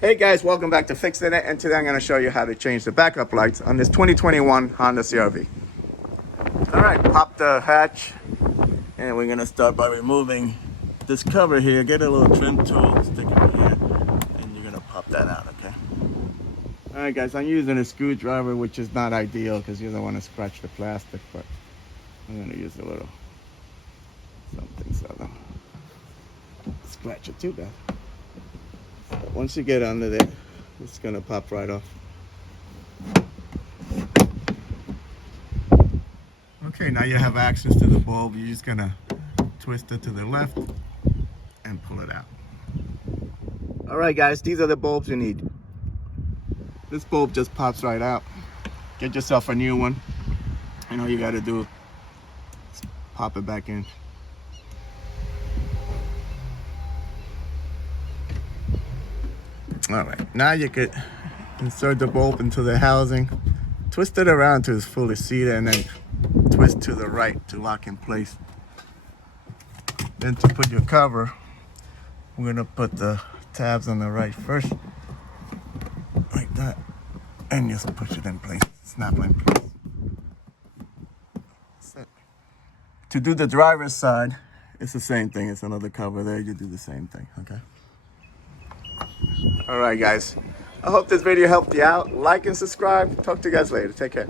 Hey guys, welcome back to Fixin It, and today I'm going to show you how to change the backup lights on this 2021 Honda CRV. Alright, pop the hatch, and we're going to start by removing this cover here. Get a little trim tool, stick it in here, and you're going to pop that out, okay? Alright guys, I'm using a screwdriver, which is not ideal because you don't want to scratch the plastic, but I'm going to use a little something so I don't scratch it too bad. But once you get under there, it's gonna pop right off. Okay, now you have access to the bulb. You're just gonna twist it to the left and pull it out. All right, guys, these are the bulbs you need. This bulb just pops right out. Get yourself a new one. And all you gotta do is pop it back in. All right, now you could insert the bulb into the housing, twist it around till it's fully seated, and then twist to the right to lock in place. Then to put your cover, we're gonna put the tabs on the right first, like that, and just push it in place, snap it in place. That's it. To do the driver's side, it's the same thing. It's another cover there. You do the same thing, okay? All right, guys. I hope this video helped you out. Like and subscribe. Talk to you guys later. Take care.